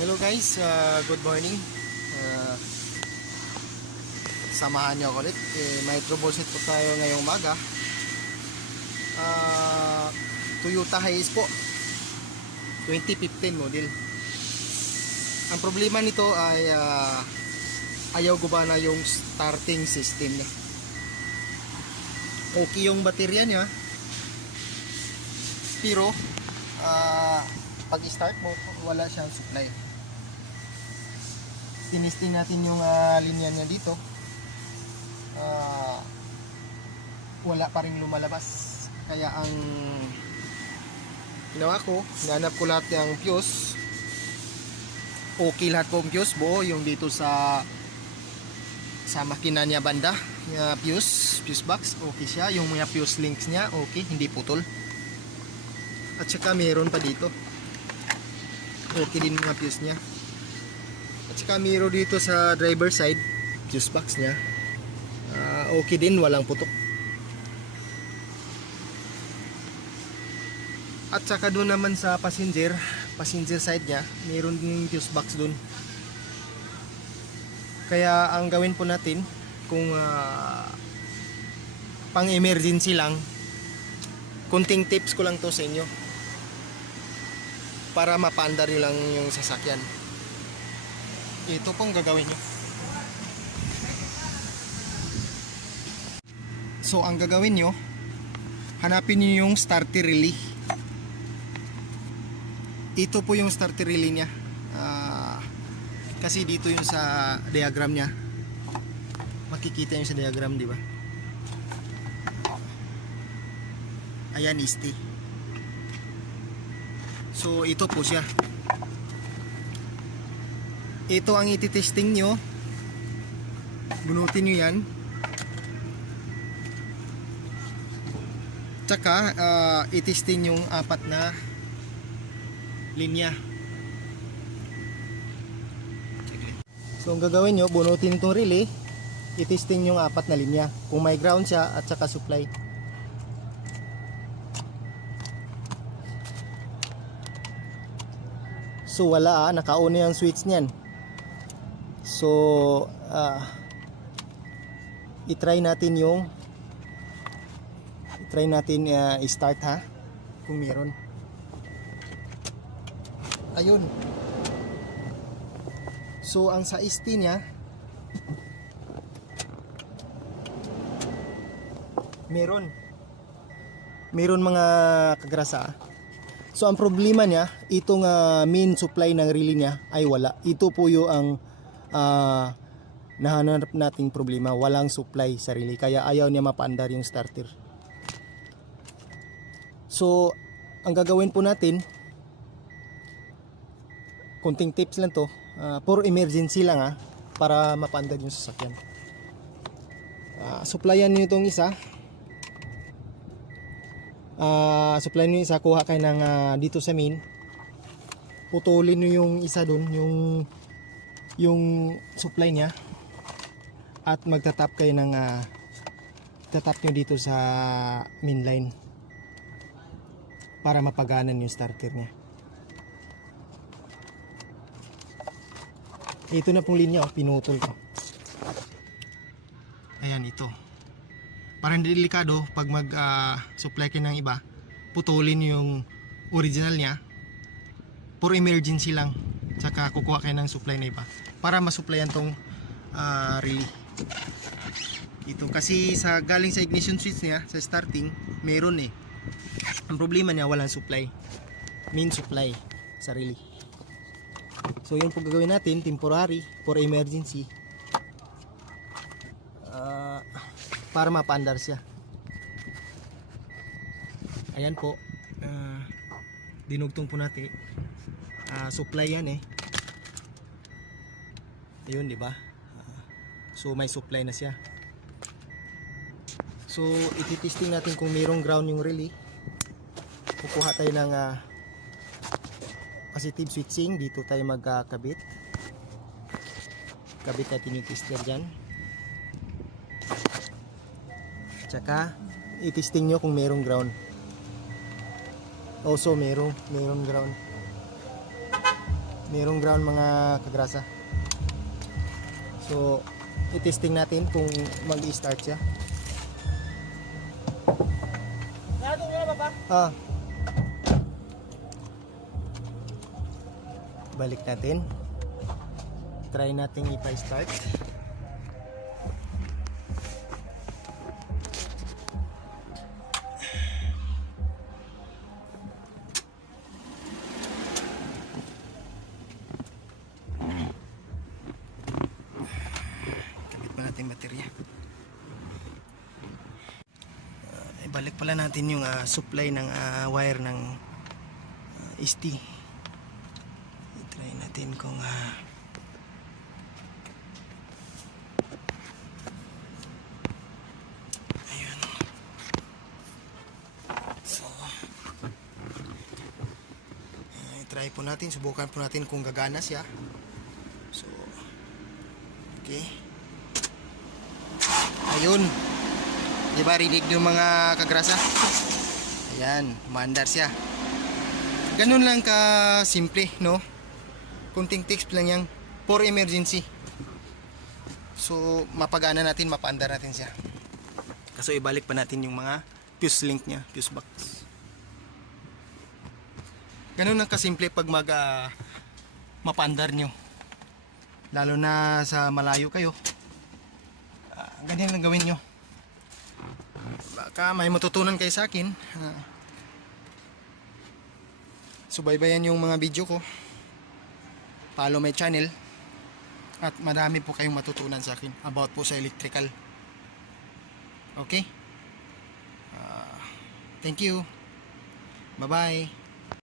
Hello guys, good morning. Samahan niyo ako ulit. May troubleshoot po tayo ngayong umaga. Toyota Hiace po, 2015 model. Ang problema nito ay ayaw gumana yung starting system niya. Okay yung baterya niya, pero pag start mo wala siyang supply. Tinisting natin yung linya niya dito, wala pa rin lumalabas. Kaya ang ginawa ko, hinanap ko lahat ng fuse. Okay lahat po ang fuse, buo yung dito sa makina niya banda, yung fuse box, okay siya. Yung mga fuse links niya, okay, hindi putol. At saka meron pa dito, okay din mga fuse niya. At saka meron dito sa driver side, fuse box niya, okay din, walang putok. At saka doon naman sa passenger side niya, meron din fuse box doon. Kaya ang gawin po natin, kung pang emergency lang, kunting tips ko lang to sa inyo para mapaandar nyo lang yung sasakyan. Ito pong gagawin nyo. So ang gagawin nyo, hanapin nyo yung starter relay. Ito po yung starter relay nya, kasi dito yung sa diagram nya, makikita yung sa diagram, di ba? Ayan, ST. So ito po siya. Ito ang ititesting nyo. Bunutin nyo yan. Tsaka itesting yung apat na linya. So ang gagawin nyo, bunutin itong relay, itesting yung apat na linya kung may ground siya at saka supply. So wala, naka-on yung switch niyan. So i-try natin i-start ha, kung meron. Ayun. So ang sa ST niya, meron mga kagrasa. So ang problema niya, itong main supply ng relay niya ay wala. Ito po yung nahanap nating problema, walang supply sa relay, kaya ayaw niya mapaandar yung starter. So ang gagawin po natin, kunting tips lang to, for emergency lang para mapaandar yung sasakyan. Supplyan niyo itong isa. Supply nyo isa, kuha kayo ng dito sa main, putulin nyo yung isa dun, yung supply nya, at magtatap kayo ng tatap nyo dito sa main line para mapaganan yung starter nya. Ito na pong linya, pinutol ko. Ayan, ito. Para hindi delikado, pag mag-supply kayo ng iba, putulin yung original niya. For emergency lang. Tsaka kukuha kayo ng supply na iba para masupplyan tong relay. Ito kasi galing sa ignition switch niya, sa starting, meron eh. Ang problema niya, walang supply. Main supply sa relay. So yun po gagawin natin, temporary, for emergency. Para mapaandar siya. Ayan po, dinugtong po natin. Supply yan eh. Ayun, di ba? So may supply na siya. So ititesting natin kung mayroong ground yung relay. Kukuha tayo ng positive switching. Dito tayo magkabit. Kabit natin yung tester dyan. Tsaka i-testing nyo kung merong ground. Also merong ground. Merong ground mga kagrasa. So, i-testing natin kung mag-i-start siya. Ah. Balik natin. Try natin ipa-start. Kabit pa natin baterya. Ibalik pala natin yung supply ng wire ng ST. I-try natin kung ayun. So i-try po natin, subukan po natin kung gagana siya. So okay. Ayun. Diba rinig yung mga kagrasa? Ayan, maandar siya. Ganun lang ka simple, no? Kunting tips lang yan for emergency. So, mapagana natin, mapaandar natin siya. Kaso ibalik pa natin yung mga fuse link niya, fuse box. Ganun lang kasimple pag mapaandar nyo. Lalo na sa malayo kayo. Ganyan lang gawin nyo. Baka may matutunan kayo sa akin. Subaybayan yung mga video ko. Follow my channel. At marami po kayong matutunan sa akin about po sa electrical. Okay? Thank you. Bye bye.